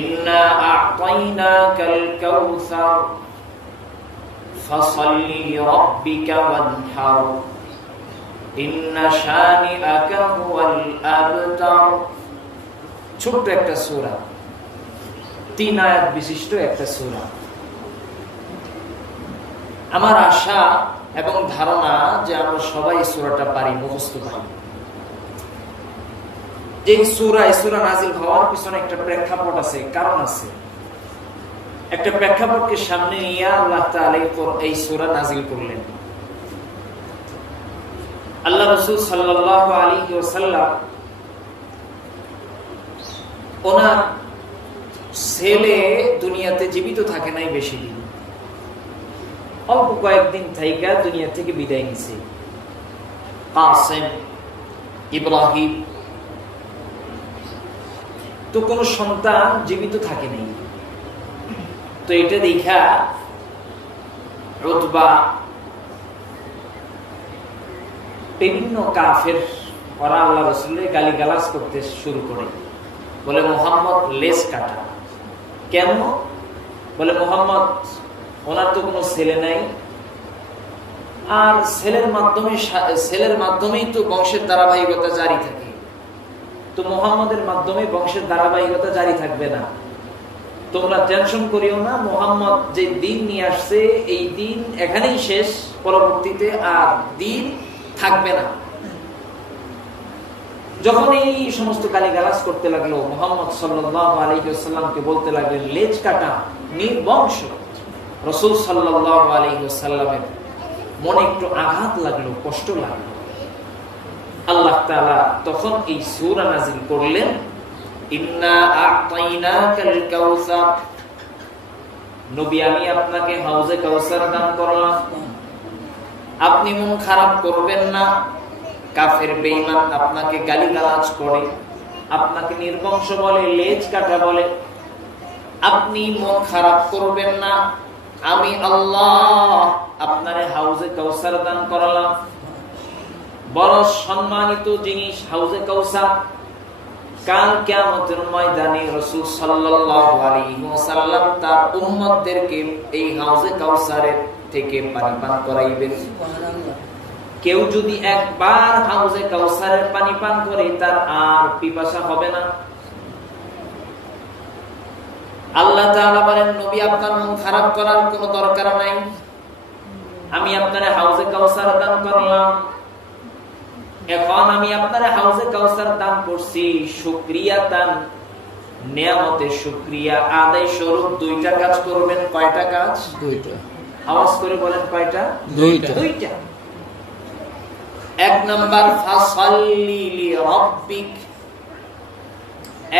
ইন্না আ'তাইনাকাল কাউসার ফাসাল্লি লিরাব্বিকা ওয়ানহার ইন্না শানিআকা হুয়াল আবতার। ছোট্ট একটা সূরা, 3 আয়াত বিশিষ্ট একটা সূরা। আমার আশা এবং ধারণা যে আমরা সবাই সূরাটা পারি, মুখস্থ পারি। এই সূরা নাজিল হওয়ার পিছনে একটা প্রেক্ষাপট আছে, কারণ আছে। একটা প্রেক্ষাপটকে সামনে নিয়ে আল্লাহ তাআলা এই সূরা নাজিল করলেন। আল্লাহ রাসূল সাল্লাল্লাহু আলাইহি ওয়াসাল্লাম ওনার ছেলে দুনিয়াতে জীবিত থাকে নাই বেশি দিন, অল্প কয়েকদিন থাইকা দুনিয়া থেকে বিদায় নিছে। কাসেম, ইব্রাহিম, তো কোন সন্তান জীবিত থাকে নাই। তো এটা দেখা উতবা, বিভিন্ন কাফের ওরা আল্লাহ রাসূলের গালিগালাজ করতে শুরু করে, বলে মুহাম্মদ লেজ কাটা। কেন? বলে মুহাম্মদ ওনার তো কোনো ছেলে নাই, আর ছেলের মাধ্যমেই তো বংশের ধারাবাহিকতা জারি থাকে, তো মুহাম্মদের মাধ্যমে বংশের ধারাবাহিকতা জারি থাকবে না। তোমরা টেনশন করিও না, মুহাম্মদ যে দিন নিয়ে আসছে এই দিন এখানেই শেষ, পরবর্তীতে আর দিন থাকবে না। যখন এই সমস্ত গালিগালাজ করতে লাগলো, মুহাম্মদ সাল্লাল্লাহু আলাইহি ওয়াসাল্লামকে বলতে লাগলেন লেজ কাটা, নির্বংশ। রাসূল সাল্লাল্লাহু আলাইহি ওয়াসাল্লামের মনে একটু আঘাত লাগলো, কষ্ট লাগলো। আল্লাহ তাআলা তখন এই সূরা নাযিল করলেন, ইন্না আ'তাইনাকাল কাউসার, নবী আমি আপনাকে হাউজে কাউসার দান করলাম, আপনি মন খারাপ করবেন না। কাফের বেঈমান আপনাকে গালিগালাজ করে, আপনাকে নির্বংশ বলে, লেজ কাটা বলে, আপনি মন খারাপ করবেন না। আমি আল্লাহ আপনারে হাউজে কাউসার দান করলাম, বড় সম্মানিত জিনিস হাউজে কাউসার। কাল কিয়ামতের ময়দানে রাসূল সাল্লাল্লাহু আলাইহি ওয়াসাল্লাম তার উম্মতদেরকে এই হাউজে কাউসারের থেকে পানি পান করাইবেন। সুবহানাল্লাহ। কেউ যদি একবার হাউজে কাউসারের পানি পান করে তার আর পিপাসা হবে না। আল্লাহ তাআলা বলেন, নবী আপনার মন খারাপ করার কোনো দরকার নাই, আমি আপনারে হাউজে কাউসার দান করলাম। এখন আমি আপনারে হাউজে কাউসার দান করছি শুকরিয়াতান, নিয়ামতের শুকরিয়া আদায় স্বরূপ 2টা কাজ করবেন। কয়টা কাজ? 2টা। আওয়াজ করে বলেন কয়টা? 2টা। 1 নাম্বার ফাসাল্লি লিরাব্বিক,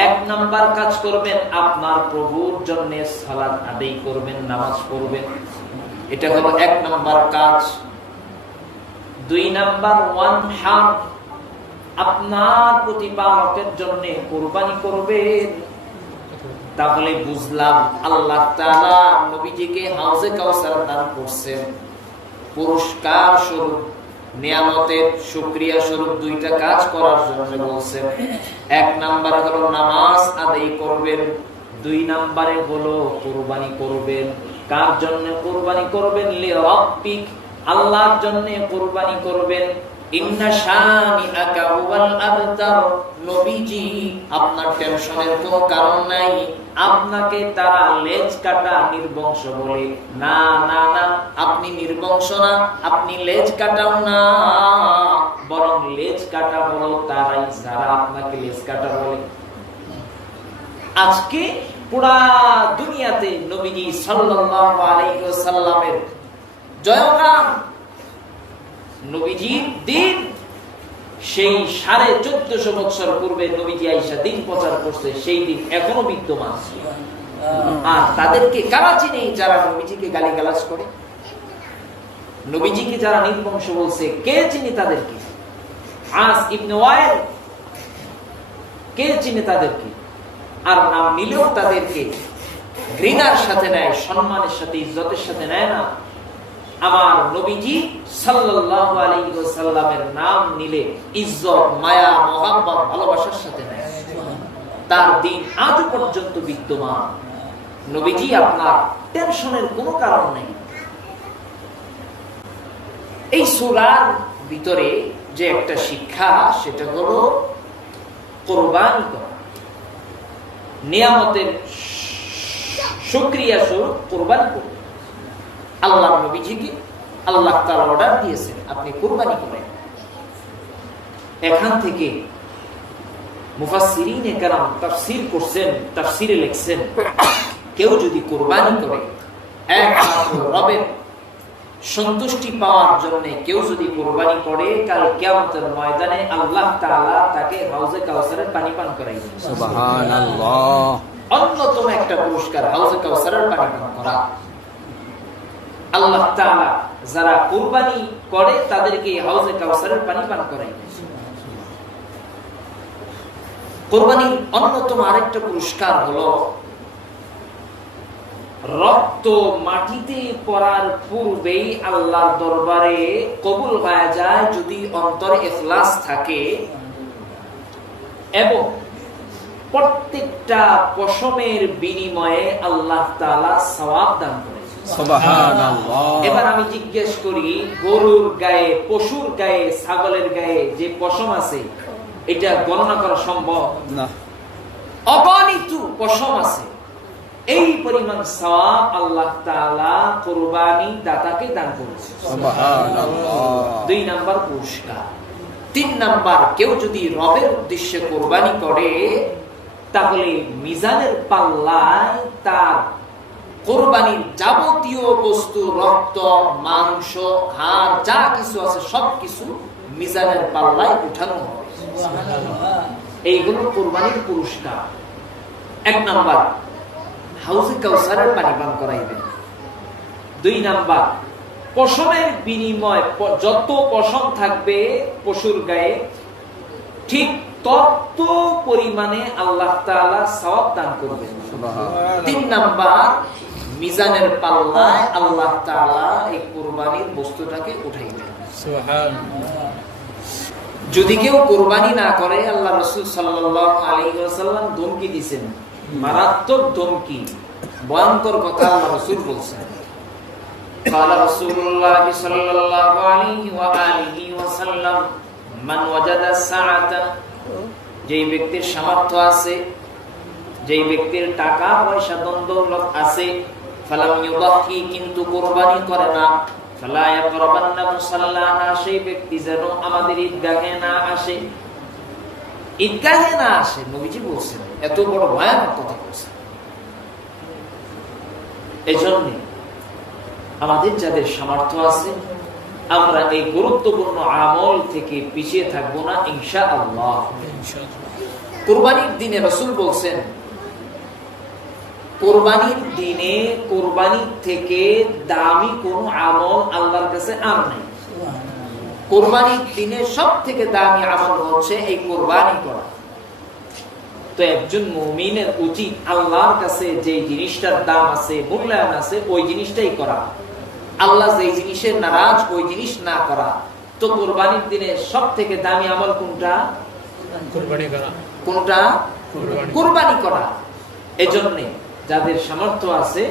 1 নাম্বার কাজ করবেন আপনার প্রভুর জন্য সালাত আদায় করবেন, নামাজ পড়বেন। এটা হলো 1 নাম্বার কাজ। 2 নাম্বার ওয়ানহার, আপনার প্রতিপালকের জন্য কুরবানি করবেন। তাহলে বুঝলাম আল্লাহ তাআলা নবীজিকে হাউজে কাউসার দান করছেন পুরস্কার স্বরূপ, নিয়ামতের শুকরিয়া স্বরূপ 2টা কাজ করার জন্য বলছেন। 1 নাম্বারে হলো নামাজ আদায় করবেন, 2 নাম্বারে হলো কুরবানি করবেন। কার জন্য কুরবানি করবেন? লিরাব্বিক, আল্লাহর জন্য কুরবানি করবেন। ইন্না শানিআকা হুয়াল আবতার, নবীজি আপনার টেনশনের কোনো কারণ নাই, আপনাকে তারা লেজ কাটা নির্বংশ বলে। না না না, আপনি নির্বংশ না, আপনি লেজ কাটাও না, বরং লেজ কাটা হলো তারাই যারা আপনাকে লেজ কাটা বলে। আজকে পুরা দুনিয়াতে নবীজি সাল্লাল্লাহু আলাইহি ওয়াসাল্লামের জয়গান, নবীজির দিন সেই 1450 বছর পূর্বে নবীজি আয়েশা দিন প্রচার করছে, সেই দিন এখনো বিদ্যমান। আর তাদেরকে কারা চিনে? যারা নবীজিকে গালিগালাজ করে, নবীজিকে যারা নির্বংশ বলছে, কে চিনে তাদেরকে? আস ইবনে ওয়াইল, কে চিনে তাদেরকে? আর নাম নিলেও তাদেরকে ঘৃণার সাথে নেয়, সম্মানের সাথে, ইজ্জতের সাথে নেয় না। আমার নবীজি সাল্লাল্লাহু আলাইহি ওয়াসাল্লামের নাম নিলে ইজ্জত, মায়া, মহব্বত, ভালোবাসার সাথে নেয়। তার দিন আজ পর্যন্ত বিদ্যমান। নবীজি আপনার টেনশনের কোনো কারণ নেই। এই সূরার ভিতরে যে একটা শিক্ষা, সেটা হলো কুরবানি করা, নিয়ামতের শুকরিয়া স্বরূপ কুরবানি করবে। আল্লাহ নবীজিকে আল্লাহ তাআলা অর্ডার দিয়েছেন আপনি কুরবানি করেন। এখান থেকে মুফাসসিরিনে কেরাম তাফসীর করছেন, তাফসীরে লিখছেন, কেউ যদি কুরবানি করে একমাত্র রবের সন্তুষ্টি পাওয়ার জন্য কেউ যদি কুরবানি করে, কাল কিয়ামতের ময়দানে আল্লাহ তাআলা তাকে হাউজে কাউসারের পানি পান করাইবেন। সুবহানাল্লাহ। অন্যতম একটা পুরস্কার হাউজে কাউসারের পানি পান করা। আল্লাহ তাআলা যারা কুরবানি করে তাদেরকে হাউজে কাউসারের পানি পান করাইবেন। কুরবানির অন্যতম আরেকটা পুরস্কার হলো রক্ত মাটিতে পড়ার পূর্বেই আল্লাহর দরবারে কবুল হয়ে যায় যদি অন্তরে ইখলাস থাকে, এবং প্রত্যেকটা পশমের বিনিময়ে আল্লাহ তাআলা সওয়াব দান করেন। সুবহানাল্লাহ। এবার আমি জিজ্ঞেস করি, গরুর গায়ে, পশুর গায়ে, ছাগলের গায়ে যে পশম আছে এটা গণনা করা সম্ভব না। অগণিত পশম আছে। এই পরিমাণ সওয়াব আল্লাহ তাআলা কুরবানি দাতাকে দান করেছে। সুবহানাল্লাহ। 2 নাম্বার পুরস্কার। 3 নাম্বার, কেউ যদি রবের উদ্দেশ্যে কুরবানি করে তাহলে মিজানের পাল্লায় তার কুরবানির যাবতীয় বস্তু, রক্ত, মাংস, হাড় যা কিছু আছে সবকিছু মিজানের পাল্লায় উঠানো হবে। এইগুলো কুরবানির পুরস্কার। 1 নাম্বার, হাউজে কাউসারের পানি পান করাইবেন। 2 নাম্বার, পশমের বিনিময় যত পশম থাকবে পশুর গায়ে ঠিক তত পরিমাণে আল্লাহ তাআলা সওয়াব দান করবেন। 3 নাম্বার, মিজানের পাল্লায় আল্লাহ তাআলা এই কুরবানির বস্তুটাকে উঠাইবেন। সুবহানাল্লাহ। যদি কেউ কুরবানি না করে, আল্লাহ রাসূল সাল্লাল্লাহু আলাইহি ওয়াসাল্লাম ধমকি দিয়েছেন, মারাত্মক ধমকি, ভয়ঙ্কর কথা আল্লাহ রাসূল বলেছেন। قال رسول الله صلى الله عليه وآله وسلم من وجد الساعة, যেই ব্যক্তির সামর্থ্য আছে, যেই ব্যক্তির টাকা পয়সা দৌলত আছে, ফালাম ইউদাহি, কিন্তু কুরবানি করে না, ফালা ইয়াকরাবান্না মুসাল্লানা, সেই ব্যক্তি যেন আমাদের ঈদগাহে না আসে। ঈদগাহে না আসে, নবীজি বলেছেন, এত বড় ভয়ানক কথা বলেছেন। এজন্য আমাদের যাদের সামর্থ্য আছে আমরা এই গুরুত্বপূর্ণ আমল থেকে পিছিয়ে থাকবো না ইনশাআল্লাহ। কুরবানির দিনে রাসূল বলেছেন, কুরবানির দিনে কুরবানির থেকে দামি কোন আমল আল্লাহর কাছে আর নাই। কুরবানির দিনে সব থেকে দামি আমল হচ্ছে এই কুরবানি করা। তো একজন মুমিনের উচিত আল্লাহর কাছে যে জিনিসটার দাম আছে, মূল্যায়ন আছে, ওই জিনিসটাই করা। আল্লাহ যে জিনিসের নারাজ ওই জিনিস না করা। তো কুরবানির দিনে সব থেকে দামি আমল কোনটা? কুরবানি করা। কোনটা? কুরবানি করা। এজন্য যাদের সামর্থ্য আছে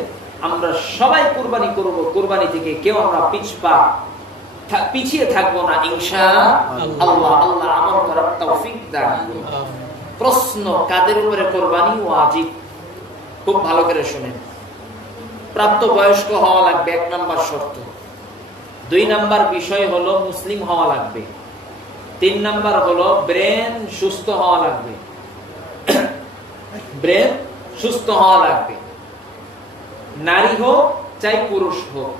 আমরা সবাই কুরবানি করব। কুরবানি থেকে কেউ আমরা পিছিয়ে থাকবো না ইনশাআল্লাহ। আল্লাহ আমল করার তৌফিক দান করুন। প্রশ্ন, কাদের উপরে কুরবানি ওয়াজিব? খুব ভালো করে শুনেন। প্রাপ্ত বয়স্ক হওয়া লাগবে 1 নাম্বার শর্ত। 2 নাম্বার বিষয় হলো মুসলিম হওয়া লাগবে। 3 নাম্বার হলো ব্রেন সুস্থ হওয়া লাগবে। ব্রেন সুস্থ হওয়া লাগবে, নারী হোক চাই পুরুষ হোক।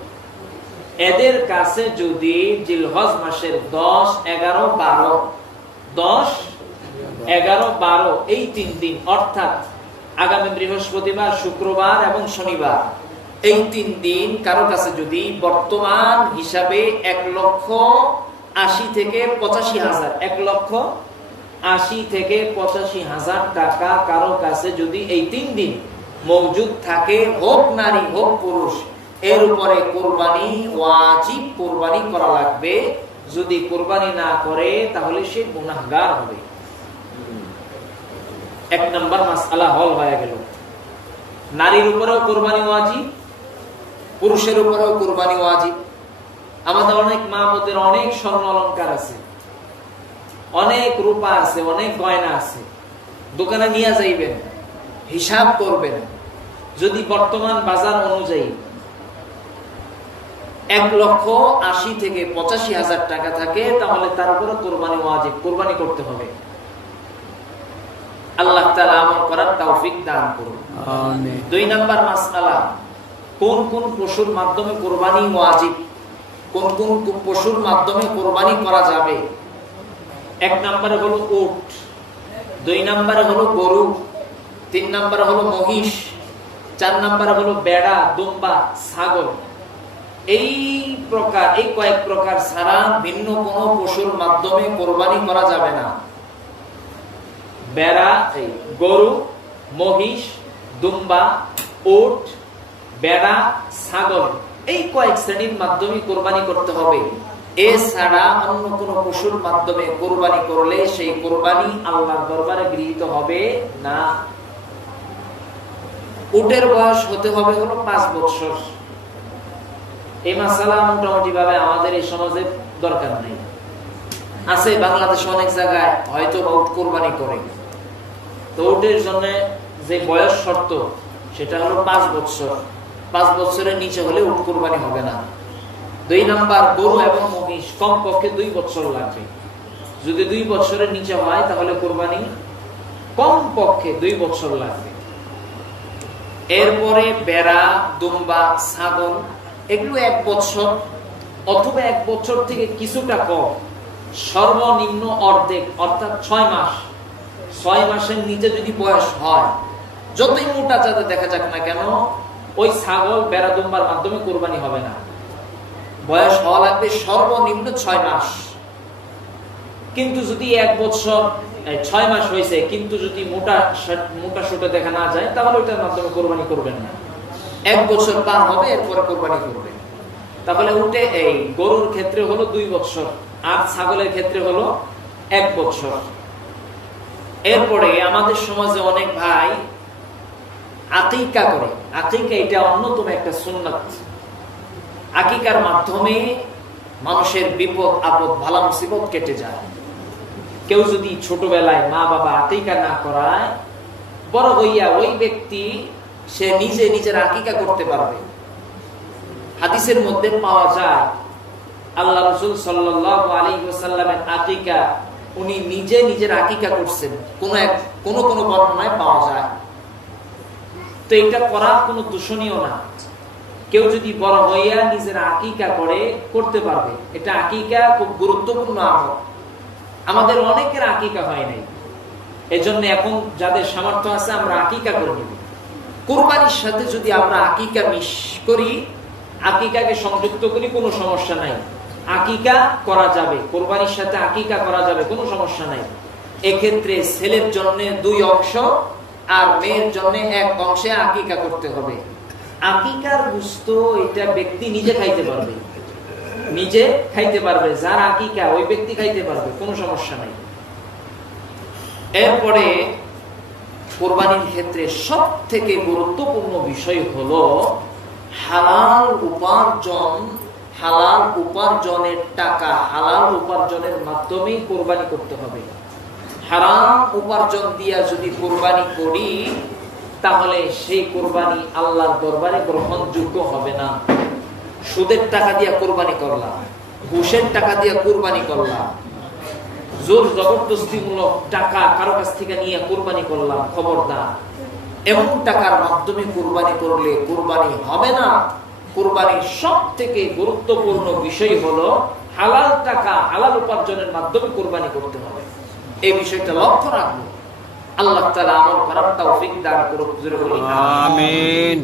এদের কাছে যদি জিলহজ মাসের 10, 11, 12 এই 3 দিন, অর্থাৎ আগামী বৃহস্পতিবার, শুক্রবার এবং শনিবার, এই 3 দিন কারো কাছে যদি বর্তমান হিসাবে 1,80,000 থেকে 85,000, 1,80,000 থেকে 85,000 টাকা কারো কাছে যদি এই 3 দিন মওজুদ থাকে, হোক নারী হোক পুরুষ, এর উপরে কুরবানি ওয়াজিব, কুরবানি করা লাগবে। যদি কুরবানি না করে তাহলে সে গুনাহগার হবে। এক নাম্বার মাসআলা হল হয়ে গেল। নারীর উপরেও কুরবানি ওয়াজিব, পুরুষের উপরেও কুরবানি ওয়াজিব। আমাদের অনেক মা বোনদের অনেক স্বর্ণ অলংকার আছে, অনেক রূপা আছে, অনেক গয়না আছে। দোকানে নিয়ে যাইবেন, হিসাব করবেন, যদি বর্তমান বাজার অনুযায়ী 1,80,000 থেকে 85,000 টাকা থাকে, তাহলে তার উপরে কোরবানি ওয়াজিব, কোরবানি করতে হবে। আল্লাহ তাআলা আমল করার তৌফিক দান করুন। আমিন। 2 নাম্বার মাসআলা, কোন কোন পশুর মাধ্যমে কোরবানি ওয়াজিব, কোন কোন পশুর মাধ্যমে কোরবানি করা যাবে। 1 নম্বরে হলো উট, 2 নম্বরে হলো গরু, 3 নম্বরে হলো মহিষ, 4 নম্বরে হলো বেড়া, দুম্বা, ছাগল। এই কয়েক প্রকার ছাড়া ভিন্ন কোন পশুর মাধ্যমে কোরবানি করা যাবে না। বেড়া, গরু, মহিষ, দুম্বা, উট, বেড়া, ছাগল, এই কয়েক শ্রেণীর মাধ্যমে কোরবানি করতে হবে। এছাড়া অন্য কোন পশুর মাধ্যমে কোরবানি করলে সেই কোরবানি আল্লাহর দরবারে গৃহীত হবে না। উটের বয়স হতে হবে হলো 5 বছর। এই মাসালা মোটামুটি ভাবে আমাদের এই সমাজে দরকার নেই। আছে বাংলাদেশে অনেক জায়গায় হয়তো উট কোরবানি করে, তো উটের জন্য যে বয়স শর্ত সেটা হলো 5 বছর। 5 বছরের নিচে হলে উট কোরবানি হবে না। 2 নাম্বার, গরু এবং মহিষ কমপক্ষে 2 বছর লাগবে। যদি 2 বছরের নিচে হয় তাহলে কোরবানি কমপক্ষে 2 বছর লাগবে। এরপরে বেড়া, দুম্বা, ছাগল, এগুলো 1 বছর অথবা 1 বছর থেকে কিছুটা কম, সর্বনিম্ন অর্ধেক অর্থাৎ 6 মাস। 6 মাসের নিচে যদি বয়স হয়, যতই মোটা যাতে দেখা যাক না কেন, ওই ছাগল, বেড়া, দুম্বার মাধ্যমে কোরবানি হবে না। বয়স হওয়া লাগবে সর্বনিম্ন 6 মাস। কিন্তু যদি 1 বছর 6 মাস হয়েছে কিন্তু যদি মোটা সোটা দেখা না যায়, তাহলে ওইটার মাধ্যমে কোরবানি করবেন না। 1 বছর পার হবে, এরপরে কোরবানি করবেন। তাহলে উঠে গরুর ক্ষেত্রে হলো 2 বছর, আর ছাগলের ক্ষেত্রে হলো 1 বছর। এরপরে আমাদের সমাজে অনেক ভাই আকিকা করে। আকিকা এটা অন্যতম একটা সুন্নাত। আকিকার মাধ্যমে মানুষের বিপদ আপদ, ভালো মুসিবত কেটে যায়। কেউ যদি ছোটবেলায় মা বাবা আকিকা না করায়, বড় হইয়া ওই ব্যক্তি সে নিজে নিজের আকিকা করতে পারবে। হাদিসের মধ্যে পাওয়া যায় আল্লাহ রাসূল সাল্লাল্লাহু আলাইহি ওয়াসাল্লামের আকিকা উনি নিজে নিজের আকিকা করছেন, কোন কোন বর্ণনায় পাওয়া যায়। তো এটা করা কোনো দূষণীয় না। কেউ যদি বড় হইয়া নিজের আকিকা করতে পারবে। এটা আকিকা খুব গুরুত্বপূর্ণ আমল। আমাদের অনেকের আকিকা হয় নাই, এজন্য এখন যাদের সামর্থ্য আছে আমরা আকিকা করে নিব। কুরবানির সাথে যদি আমরা আকিকা মিশ করি, আকিকাকে সংযুক্ত করি, কোনো সমস্যা নাই। আকিকা করা যাবে, কুরবানির সাথে আকিকা করা যাবে, কোনো সমস্যা নাই। এক্ষেত্রে ছেলের জন্য 2 অংশ আর মেয়ের জন্য 1 অংশে আকিকা করতে হবে। আকিকার গোশত এটা ব্যক্তি নিজে খাইতে পারবে, নিজে খাইতে পারবে। যার আকিকা ওই ব্যক্তি খাইতে পারবে, কোনো সমস্যা নাই। এরপরে কোরবানির ক্ষেত্রে সবথেকে গুরুত্বপূর্ণ বিষয় হলো হালাল উপার্জন। হালাল উপার্জনের টাকা, হালাল উপার্জনের মাধ্যমেই কোরবানি করতে হবে। হারাম উপার্জন দিয়া যদি কোরবানি করি, তাহলে সেই কোরবানি আল্লাহর দরবারে গ্রহণযোগ্য হবে না। সুদের টাকা দিয়া কোরবানি করলাম, ঘুষের টাকা দিয়া কোরবানি করলাম, জোর জবরদস্তিমূলক টাকা কারো কাছ থেকে নিয়ে কোরবানি করলাম, খবরদার। এমন টাকার মাধ্যমে কোরবানি করলে কোরবানি হবে না। কোরবানির সবথেকে গুরুত্বপূর্ণ বিষয় হলো হালাল টাকা, হালাল উপার্জনের মাধ্যমে কোরবানি করতে হবে। এই বিষয়টা লক্ষ্য রাখবো। আল্লাহ তাআলা আমল করার তৌফিক দান করুন। আমিন।